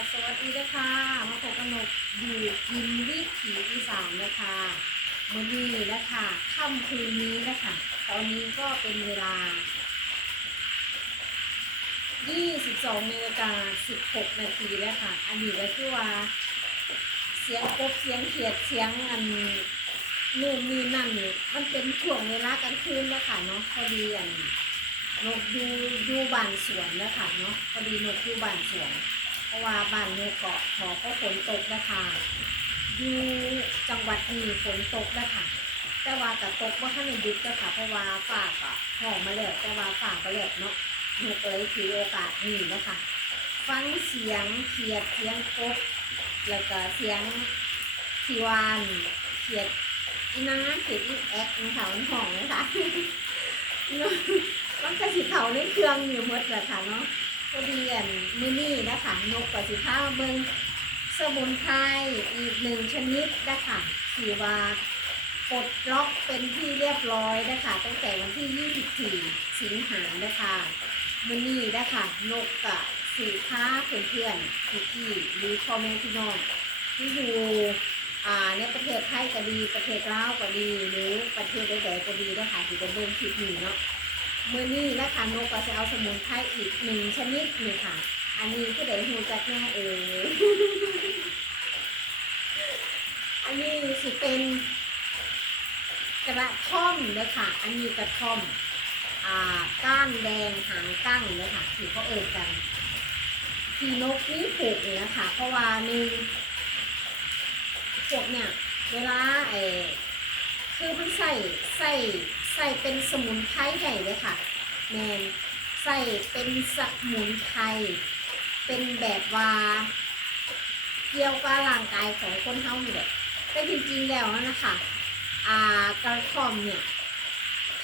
ค่ะสวัสดีนะคะมาพบกับนกอยู่กินวิถีอีสานนะคะมื้อนี้นะคะค่ำคืนนี้นะคะตอนนี้ก็เป็นเวลา 22นาฬิกา16 นาทีแล้วค่ะ อันนี้ก็คือว่า เสียงกบเสียงเขียดเสียงอันนู่นนี่นั่นมันเป็นช่วงเวลากลางคืนแล้วค่ะเนาะพอดีอันนกอยู่อยู่บ้านสวนแล้วค่ะเนาะพอดีนกอยู่บ้านสวน เพราะว่าบ้านนกเกาะขอก็ฝนตกนะคะอยู่จังหวัดนี้ฝนตกนะคะแต่ว่าแต่ตกว่าท่านในดึกนะคะเพราะว่าฝาก็ห้อมาแล้วแต่ว่าฝาก็แล้วเนาะหนกเอ้ยถือโอกาสนี้นะคะฟังเสียงเขียดเสียงกบแล้วก็เสียงทีวานเขียดอีน้าเขียดอีแอ๊กนะคะมันห้องนะคะมันก็สิเขาในเครื่องอยู่หมดแหละค่ะเนาะ พอดีอันมือนี่นะคะนกกับสิข้าวเบิงสมุนไพรอีกหนึ่งชนิดนะคะสีวาปลดล็อกเป็นที่เรียบร้อยนะคะตั้งแต่วันที่ 24 สิงหานะคะมือนี่นะคะนกกับสีค้าเพื่อนๆพี่หรือพ่อแม่พี่น้องที่อยู่อ่าในประเทศไทยก็ดีประเทศลาวก็ดีหรือประเทศใดๆก็ดีนะคะที่เป็นเบิ่งคลิปนี้เนาะ มือนี้นะคะนกก็จะเอาสมุนไพรอีกหนึ่งชนิดนี่ค่ะ อันนี้ก็ได้หูจักแน่เอออันนี้สิเป็นกระท่อมเลยค่ะ อันนี้กระท่อม อ่า ก้านแดงหางกั้งเลยค่ะที่เขาเอ่ยกัน ที่นกนี่ปลูกเนี่ยนะคะเพราะว่าหนึ่งพวกเนี่ย เวลาไอ้คือมันใส่ใส่ ส่เป็นสมุนไพรใหญ่เลยค่ะแมนใส่เป็นสมุนไพรเป็นแบบว่าเกี่ยวกับร่างกายของคนเฮานี่แหละแต่จริงๆแล้วนะคะอ่ากระท่อมเนี่ย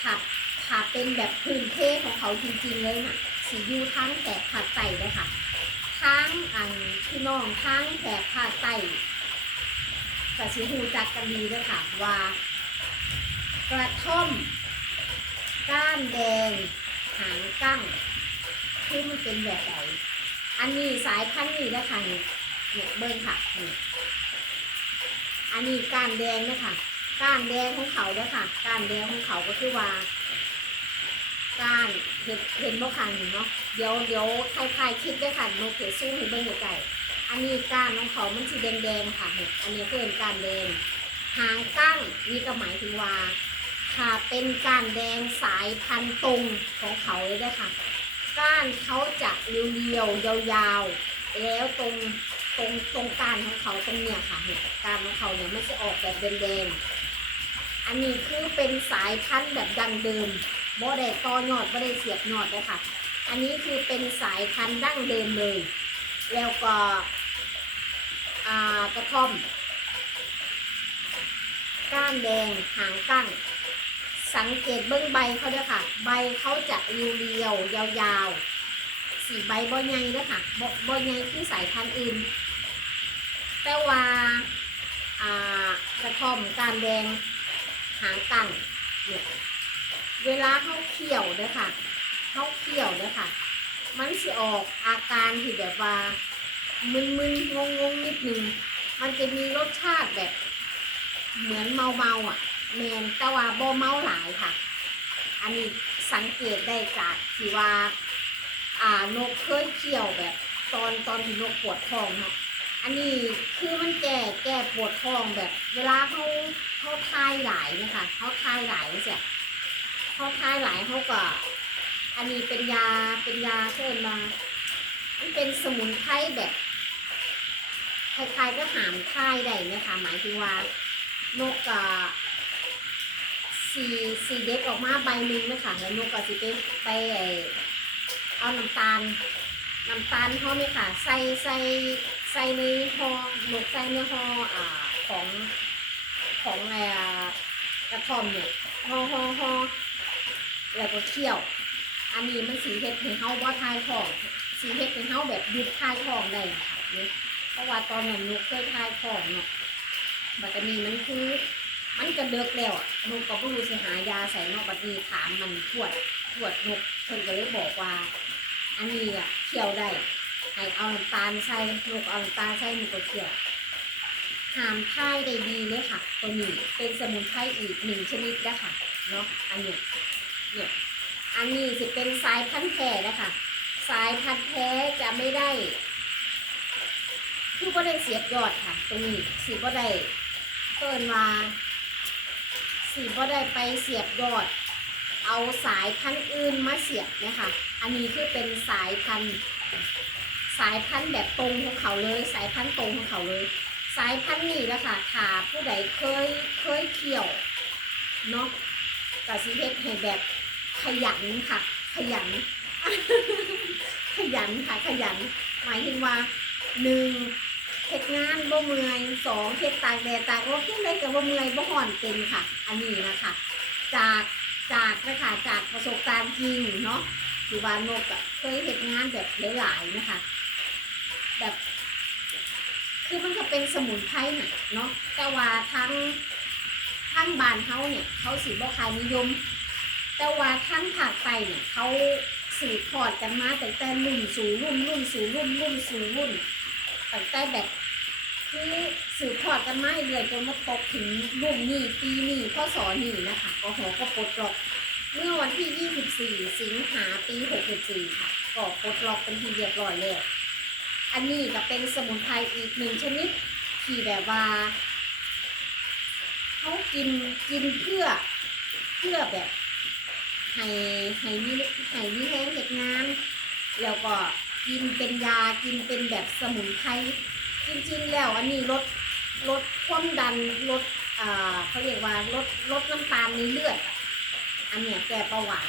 ถ้าถ้าเป็นแบบพื้นเพของเขาจริงๆเลยนะสีอยู่ทั้งแถบภาคใต้เลยค่ะทั้งอันพี่น้องทั้งแถบภาคใต้แต่สีหูจักกันดีเลยค่ะว่ากระท่อม ก้านแดง หางกั้งคือมันเป็นแบบไหนอันนี้สายพันธุ์นี้นะคะนี่เนี่ยเบิ้งค่ะนี่อันนี้ก้านแดงนะคะก้านแดงของเขาเด้อค่ะก้านแดงของเขาก็คือว่าก้านเห็นเห็นบ่คันเนาะเดี๋ยวเดี๋ยวคล้ายๆคิดด้วยค่ะโนเกสู้ให้เบิ้งไกลๆอันนี้ก้านของเขามันสีแดงๆค่ะเนี่ยอันนี้เป็นก้านแดงหางกั้งนี่ก็หมายถึงว่า ค่ะเป็นกานแดงสายพันธุ์ตรงของเขาเลยด้วยค่ะก้านเขาจะเรียวๆยาวๆ แล้วตรงตรงตรงก้านของเขาตรงเนี้ยค่ะเนี่ยก้านของเขาเนี่ยมันจะออกแบบแดงๆอันนี้คือเป็นสายพันธุ์แบบดั้งเดิมบ่ได้ต่อยอดบ่ได้เสียบยอดเลยค่ะ อันนี้คือเป็นสายพันธุ์ดั้งเดิมเลย แล้วก็กระท่อม ก้านแดงหางกั้ง สังเกตเบื้องใบเขาด้วยค่ะ ใบเขาจะเรียวๆยาวๆ สีใบบ่ใหญ่ด้วยค่ะบ่บ่ใหญ่คือสายพันธุ์อื่น แต่ว่าอ่ากระท่อมกานแดงหางกั้งเนี่ยเวลาเขาเคี่ยวเด้อค่ะเขาเคี่ยวเด้อค่ะ มันสิออกอาการที่แบบว่า มึนๆงงๆนิดนึงมันจะมีรสชาติแบบเหมือนเมาเมาๆอะ แมนแต่ว่าบ่เมาหลายค่ะ อันนี้สังเกตได้จากที่ว่า อ่านกเคยเคี่ยวแบบ ตอนตอนที่นกปวดท้องเนาะอันนี้คือมันแก้แก้ปวดท้องแบบ เวลาเขาเขาทายหลายนะคะเขาทายหลายเสียเขาทายหลายเขาก็อันนี้เป็นยาเป็นยาเชิญมา มันเป็นสมุนไพรแบบคล้ายๆก็หามทายได้ไหมคะหมายถึงว่านกกะ สีสีเด็ดออกมาใบหนึ่งไหมคะแล้วนกก็สิไปไปไอ้เอาน้ำตาลน้ำตาลเขาไหมค่ะ ใส่ใส่ใส่ในห่อนกใส่ในห่ออ่าของของไอ้อ่ากระท่อมเนี่ยห่อห่อห่อแล้วก็เคี่ยว อันนี้มันสีเห็ดให้เฮาบ่ทายทองสีเห็ดให้เฮาแบบยุดทายทองได้นะคะเนี่ยเพราะว่าตอนนั้นนกเคยทายทองเนาะบัดนี้มันคือ มันจะเลิกแล้วอะนกก็บ่รู้สิหายาใส่นอกบัดนี้ถามมันปวดปวดนกเพิ่นก็เลยบอกว่า อันนี้อะเคี่ยวได้ให้เอาน้ำตาลใส่ลูกเอาน้ำตาลใส่มันก็เขียวหามพ่ายได้ดีเลยค่ะ ตัวนี้เป็นสมุนไพรอีกหนึ่งชนิดนะคะเนาะอันนี้เนี่ยอันนี้จะเป็นสายพันธุ์แท้นะคะสายพันธุ์แท้จะไม่ได้คือบ่ได้เสียบยอดค่ะ ตรงนี้สีบ่ได้เกินมา สีบ่ได้ไปเสียบยอด เอาสายพันธุ์อื่นมาเสียบนะคะอันนี้คือเป็นสายพันธุ์สายพันธุ์แบบตรงของเขาเลย สายพันธุ์ตรงของเขาเลย สายพันธุ์นี้แหละค่ะถ้าผู้ใดเคยเคยเขี่ยวเนาะกสิเฮ็ดให้แบบขยันค่ะ ขยัน ขยันค่ะขยัน หมายถึงว่าหนึ่ง เฮ็ดงานบ่เมื่อยสองเฮ็ดตากแดดตากลมเฮ็ดอะไรกับบ่เมื่อยบ่ห่อนเป็นค่ะ อันนี้นะคะจากจากนะคะจากประสบการณ์จริงเนาะที่ว่านกอะเคยเฮ็ดงานแบบหลายๆนะคะ แบบ คือมันก็เป็นสมุนไพรน่ะเนาะแต่ว่าทั้งทั้งบ้านเขาเนี่ยเขาสิบ่ขายนิยม แต่ว่าทั้งภาคใต้เนี่ยเขาสืบทอดกันมาแตั้งแต่รุ่นสู่รุ่นรุ่นสู่รุ่นรุ่นสู่รุ่น ตั้งแต่แบบคือสืบทอดกันมาเรื่อยจนมาตกถึงรุ่นนี้ปีนี้พ่อสอนี่นะคะก็หอก็ปลดล็อก เมื่อวันที่ 24 สิงหาปี 64 ค่ะก็ปลดล็อกเป็นที่เรียบร้อยแล้ว อันนี้ก็เป็นสมุนไพรอีกหนึ่งชนิดที่แบบว่าเขากินกินเพื่อเพื่อแบบให้ให้มีให้มีแห้งเห็ดงานแล้วก็ กินเป็นยากินเป็นแบบสมุนไพรจริงๆแล้วอันนี้ลดลดความดันลดอ่าเขาเรียกว่าลดลดน้ำตาลในเลือด อันเนี้ยแก้เบาหวาน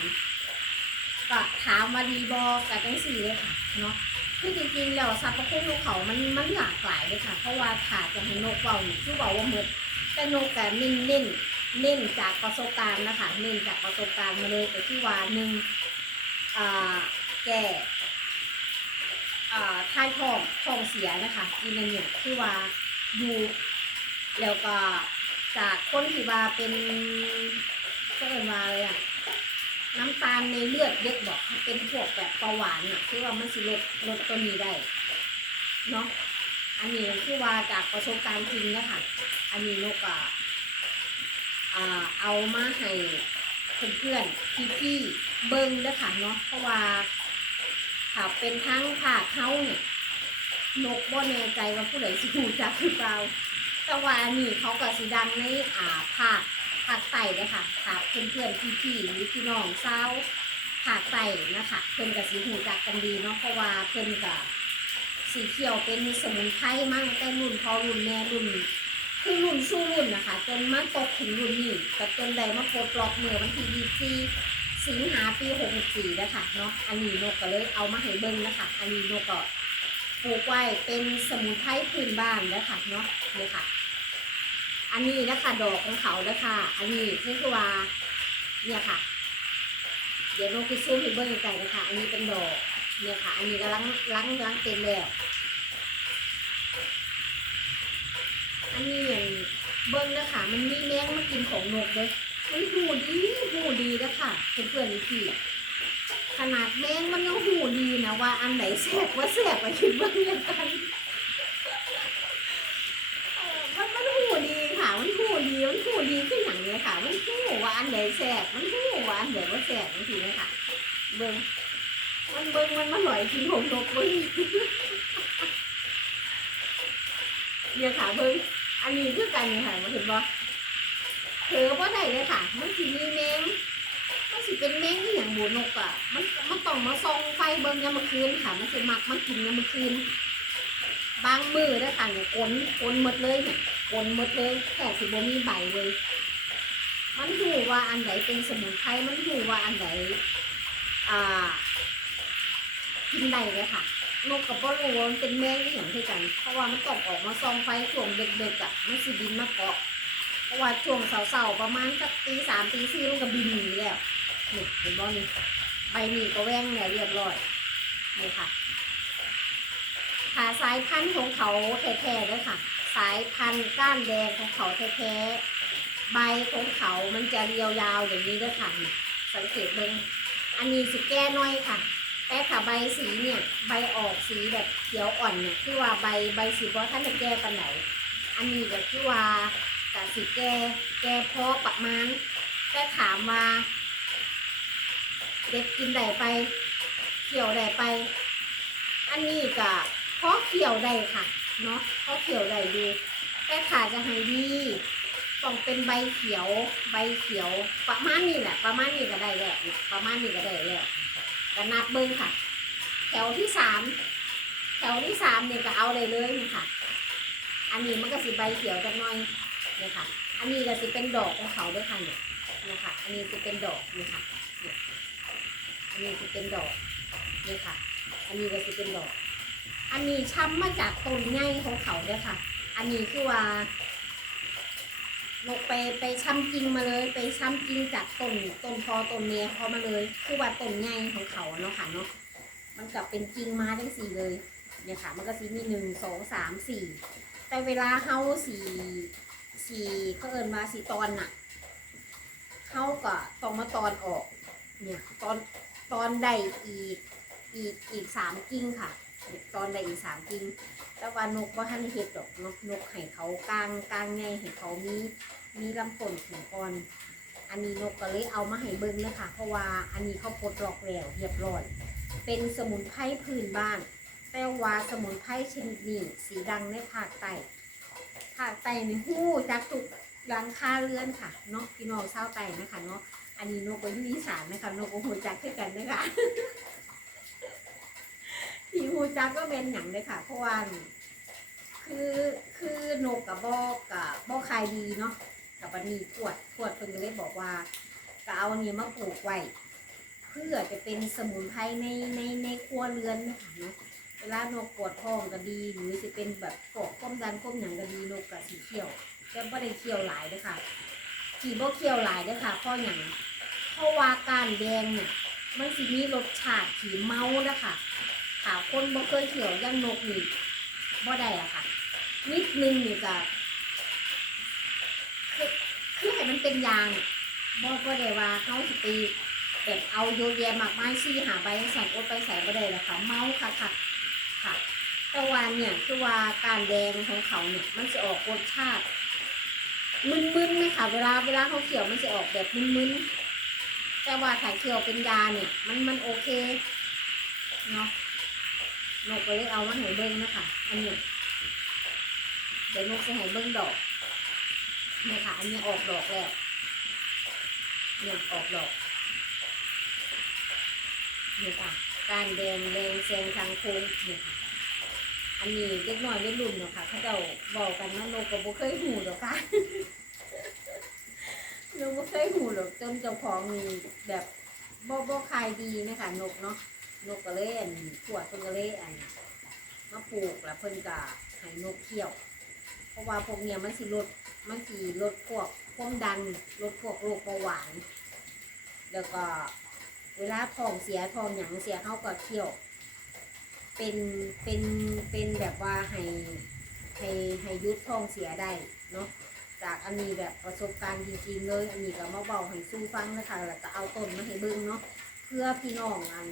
ก็ถามว่าดีบอกัจังสี่เลยค่ะเนาะคือจริงๆแล้วสรรพคุณของเขามันมันหลากหลายเลยค่ะ เพราะว่าขาดจะให้นกเบานี่คือเบาว่าหมดแต่นกแต่เน้นเน้นเน้นจากประสบการณ์นะคะเน้นจากประสบการณ์มาเลยแต่ที่ว่าหนึ่งอ่าแก่ ท้ายท้องท้องเสียนะคะกินอันเนี่ยคือว่าอยู่แล้วก็จากคนที่ว่าเป็นก็เรียกว่าอะไรอะน้ำตาลในเลือดเยอะบอกเป็นพวกแบบเบาหวานอะคือว่ามันสิลดลดตัวนี้ได้เนาะอันนี้คือว่าจากประสบการณ์จริงนะคะอันนี้นกอะอ่าเอามาให้เพื่อนๆพี่ๆเบิ้งเด้อค่ะเนาะเพราะว่า ถ้าเป็นทั้งภาคเข้าเนี่ยนกบ่แน่ใจว่าผู้ใดสิหูจักหรือเปล่าแต่ว่าอันนี้เขาก็สิดังในอ่าภาคภาคใต้เลยค่ะค่ะเพื่อนเพื่อนพี่พี่หรือพี่น้องเศร้าวภาคใต้นะคะเพื่อนกับสีหูจักกันดีเนาะเพราะว่าเพื่อนกับสีเขียวเป็นสมุนไพรมั่งแต่รุ่นพอรุ่นแม่รุ่นคือรุ่นสู้รุ่นนะคะ จนมาตกถึงรุ่นนี้แต่จนใดมาโคตรล็อกเมื่อวันที่ยี่สี่ สิงหาปีหกสี่นะคะเนาะอันนี้นกก็เลยเอามาให้เบิ้งนะคะ อันนี้นกก็ปลูกไว้เป็นสมุนไพรพื้นบ้านนะคะเนาะนี่ค่ะ อันนี้นะคะดอกของเขาเลยค่ะอันนี้คือว่าเนี่ยค่ะ เดี๋ยวนกพิซูมให้เบิ้งไกลๆนะคะ อันนี้เป็นดอกเนี่ยค่ะ อันนี้ก็ล้างล้างล้างเต็มแล้วอันนี้อย่างเบิ้งนะคะมันมีแมงมากินของนกเลย มันหูดีหูดีนะค่ะเพื่อนๆพี่ขนาดแมงมันยังหูดีนะว่าอันไหนแสบว่าแสบไปคิดเบิ้งอย่างกันมันมันหูดีค่ะมันหูดีมันหูดีขึ้นอย่างเนี้ยค่ะ มันหูว่าอันไหนแสบมันหูว่าอันไหนว่าแสบบางทีนะคะเบิ้งมันเบิ้งมันมาหน่อยกินหงนกเบิ้งเนี่ยค่ะเบิ้งอันนี้คือกันเนี่ยค่ะมาเห็นบ่ เถอว่าได้เลยค่ะ มันสิมีแมงมันสิเป็นแมงที่อย่างบูนกอะ มันมันต้องมาส่องไฟเบิ้งยามมื้อคืนค่ะ มันสิมักมากินยามมื้อคืน บางมือได้ค่ะเนี่ยกลนกลนหมดเลยเนี่ยกลนหมดเลยแต่สิบ่มีใบเลย มันหูว่าอันไหนเป็นสมุนไพร มันหูว่าอันไหนอ่ากินได้เลยค่ะนกกับบ่รู้ว่ามันเป็นแมงที่อย่างคือกัน เพราะว่ามันต้อออกมาส่องไฟช่วงเดึกๆอะ มันสิบินมาเกาะ เพราะว่าช่วงเสาๆประมาณสักตีสามตีสี่มันก็บินหนีแล้วนี่เห็นบ่นี่ใบนี้ก็แว่งแล้วเรียบร้อยนี่ค่ะค่ะสายพันธุ์ของเขาแท้ๆเลยค่ะ สายพันธุ์ก้านแดงของเขาแท้ๆใบของเขามันจะเรียวยาวอย่างนี้ด้วยค่ะสังเกตเบิ่งอันนี้สิแก้น้อยค่ะ แต่ถ้าใบสีเนี่ยใบออกสีแบบเขียวอ่อนเนี่ยคือว่าใบใบสีบอท่านจะแก้ปันไหนอันนี้ก็คือว่า กะสีแกแก้พอประมาณแต่ถามว่า เด็กกินได้ไป เขียวได้ไป อันนี้ก็พราะเขียวได้ค่ะเนาะพราะเขียวได้ดีแต่ขาจะให้ดีต้องเป็นใบเขียว ใบเขียว ประมาณนี้แหละ ประมาณนี้ก็ได้แล้วเนี่ยประมาณนี้ก็ได้แล้วก็นับเบิ้งค่ะ แถวที่สามแถวที่สามเนี่ยก็เอาเลยเลยนะคะอันนี้มันก็สิใบเขียวจักหน่อย เนี่ยค่ะ อันนี้ก็สิเป็นดอกของเขาด้วยค่ะเนี่ยเนี่ยค่ะอันนี้จะเป็นดอกเนี่ยค่ะอันนี้จะเป็นดอกเนี่ยค่ะ อันนี้ก็จะเป็นดอก อันนี้ช้ำมาจากต้นใหญ่ของเขาเนี่ยค่ะ อันนี้คือว่าลงไปไปช้ำกิ่งมาเลย ไปช้ำกิ่งจากต้นต้นพอต้นเมียพอมาเลย คือว่าต้นใหญ่ของเขาเนาะค่ะเนาะมันกลับเป็นกิ่งมาได้งสี่เลยเนี่ยค่ะ มันก็สีมีหนึ่งสองสามสี่แต่เวลาเฮาสี สีเขาเอินมาสีตอนน่ะเฮาก็ต้องมาตอนออก เนี่ยตอนตอนใดอีกอีกอีกสามกิ่งค่ะ ตอนใดอีกสามกิ่งแต่ว่านกว่าท่านเห็ดดอกนกนกให้เขากลางกลางไงให้เขามีมีลำต้นถึงก่อน อันนี้นกก็เลยเอามาให้เบิ้งนะคะเพราะว่าอันนี้เขาปลดล็อกแล้วเรียบร้อย เป็นสมุนไพรพื้นบ้าน แต่ว่าสมุนไพรชนิดนี้สีดังในภาคใต้ ภาคใต้ในหู้จักทุกหลังคาเรือนค่ะเนาะพี่น้องเชาวใต้นะคะเนาะอันนี้นกก็อยู่อีสานนะคะนกก็หูจักคือกันนะคะที่หูจักก็เป็นหนังเลยค่ะเพราะว่าคือคือนกกับบอกกับบอกขายดีเนาะกับอันนี้ขวดขวดเพิ่นก็เลยบอกว่าก็เอาอันนี้มาปลูกไว้เพื่อจะเป็นสมุนไพรในในในครัวเรือนนะคะเนาะ เวลานกปวดท้องก็ดี หรือจะเป็นแบบพวกก้มดันก้มหยังก็ดีนกกับสีเขียวแต่ไม่ได้เขียวหลายเด้วยค่ะสีบ่เขียวหลายเด้วยค่ะเพราะอย่างเพราะว่าการแดงเนี่ยมันสิมีรสชาติขีเมานะคะถาวคนบ่เคยเขียวอยังนกนี่บ่ได้อะค่ะ นิดนึงนี่ก็คือคือให้มันเป็นยางบ่บ่ได้ว่าเขาสิไปแบบเอาโยเยมากไมายซี่หาใบใส่อดไปใส่บ่ได้แล้วค่ะ เมาค่ะค่ะค่ะ แต่วานเนี่ยคือว่าการแดงของเขาเนี่ยมันจะออกรสชาติมึนๆนะคะเวลาเวลาเขาเคี่ยวมันจะออกแบบมึนๆแต่ว่าถ้าเคี่ยวเป็นยาเนี่ยมันมันโอเคเนาะนกก็เลยเอามาให้เบิ้งนะคะอันนี้เดี๋ยวนกจะให้เบิ้งดอกนี่ยค่ะอันนี้ออกดอกแล้วเนี่ยออกดอกนี่ค่ะการแดงแดงแซงทางโค้งนี่ค่ะ อันนี้เล็กน้อยเล็กรุ่นเนาะค่ะเขาเจ้าบอกกันว่าโลกก็บ่เคยหูหรอกค่ะโลกบ่เคยหูหรอกจนเจ้าของมีแบบบ่บ่ขายดีนะคะนกเนาะนกก็เลยนขวดเพิ่นก็เลยนมาปลูกแล้วเพิ่นก็ให้นกเที่ยว เพราะว่าพวกเนี้ยมันสิลดมันสิลดพวกความดันลดพวกโรคเบาหวาน แล้วก็เวลาท้องเสียท้องหยังเสียเขาก็เคี่ยว เป็นเป็นเป็นแบบว่าให้ให้ให้ยุดท้องเสียได้เนาะจากอันนี้แบบประสบการณ์จริงๆเลย อันนี้ก็มาเบาให้สู้ฟังนะคะแล้วก็เอาต้นมาให้เบิ่งเนาะเพื่อพี่น้องอัน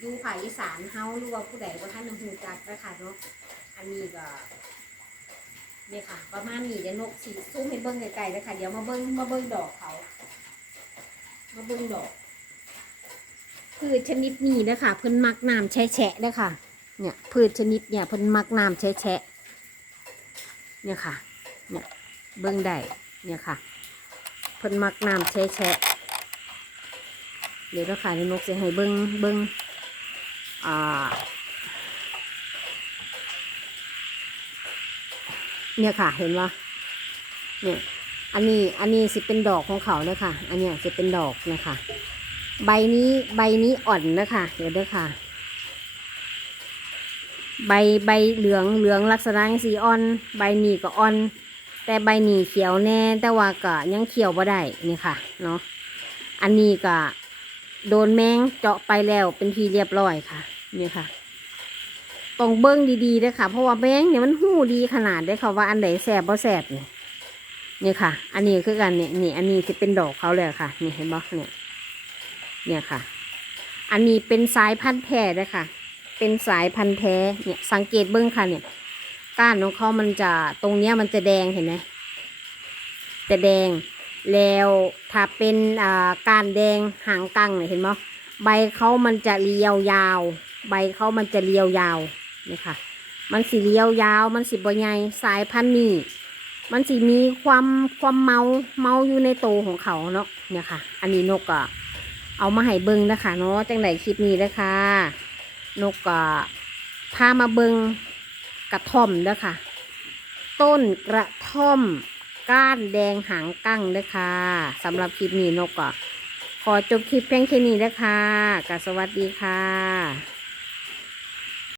อยู่ภาคอีสานเฮาหรือว่าผู้ใดว่าท่านหูจักนะคะเนาะอันนี้ก็เนี่ยค่ะ ประมาณนี้เดี๋ยวนกสีสู้ให้เบิ่งไกลๆนะคะเดี๋ยวมาเบิ่งมาเบิ่งดอกเขามาเบิ่งดอก พืชชนิดนี้นะคะเพิ่นมักน้ำแฉะแฉะนะคะเนี่ยพืชชนิดเนี่ยเพิ่นมักน้ำแฉะแฉะเนี่ยค่ะเนี่ยเบิ่งได้เนี่ยค่ะเพิ่นมักน้ำแฉะแฉะเดี๋ยวนะคะนี่นกจะให้เบิ่งเบิ่งอ่าเนี่ยค่ะเห็นว่าเนี่ยอันนี้อันนี้สิเป็นดอกของเขาเลยค่ะ อันเนี้ยสิเป็นดอกนะคะ ใบนี้ใบนี้อ่อนนะคะเดี๋ยวเด้อค่ะ ใบใบเหลืองเหลืองลักษณะสีอ่อน ใบหนีก็อ่อน แต่ใบหนีเขียวแน่ แต่ว่าก็ยังเขียวบ่ได้นี่ค่ะเนาะอันนี้ก็โดนแมงเจาะไปแล้วเป็นทีเรียบร้อยค่ะนี่ค่ะต้องเบิ้งดีๆด้วยค่ะ เพราะว่าแมงเนี่ยมันหู้ดีขนาดได้ค่ะว่าอันไหนแสบบ่แสบเนี่ยนี่ค่ะ อันนี้คือกันเนี่ยนี่อันนี้จะเป็นดอกเขาเลยค่ะ นี่เห็นบ่เนี่ย เนี่ยค่ะ อันนี้เป็นสายพันธุ์แท้เด้อค่ะ เป็นสายพันธุ์แท้เนี่ยสังเกตเบิ้องค่ะเนี่ย ก้านของเขามันจะตรงเนี้ยมันจะแดงเห็นไหมจะแดงแล้วถ้าเป็นอ่ากานแดงหางกังเนี่ยเห็นไหมใบเขามันจะเรียวยาว ใบเขามันจะเรียวยาวนี่ค่ะ มันสีเรียวยาว มันสีบใหญ่สายพันธุ์นี้มันสีมีความความเมาเมาอยู่ในโตวของเขาเนาะเนี่ยค่ะ อันนี้นกก็ เอามาให้เบิงนะคะเนาะจังไดคลิปนี้นะคะนกก็พามาเบิงกระท่อมเด้ค่ะต้นกระท่อมก้านแดงหางกั้งเด้ค่ะสำหรับคลิปนี้นกก็ขอจบคลิปเพียงแค่นี้เด้ค่ะก็สวัสดีค่ะ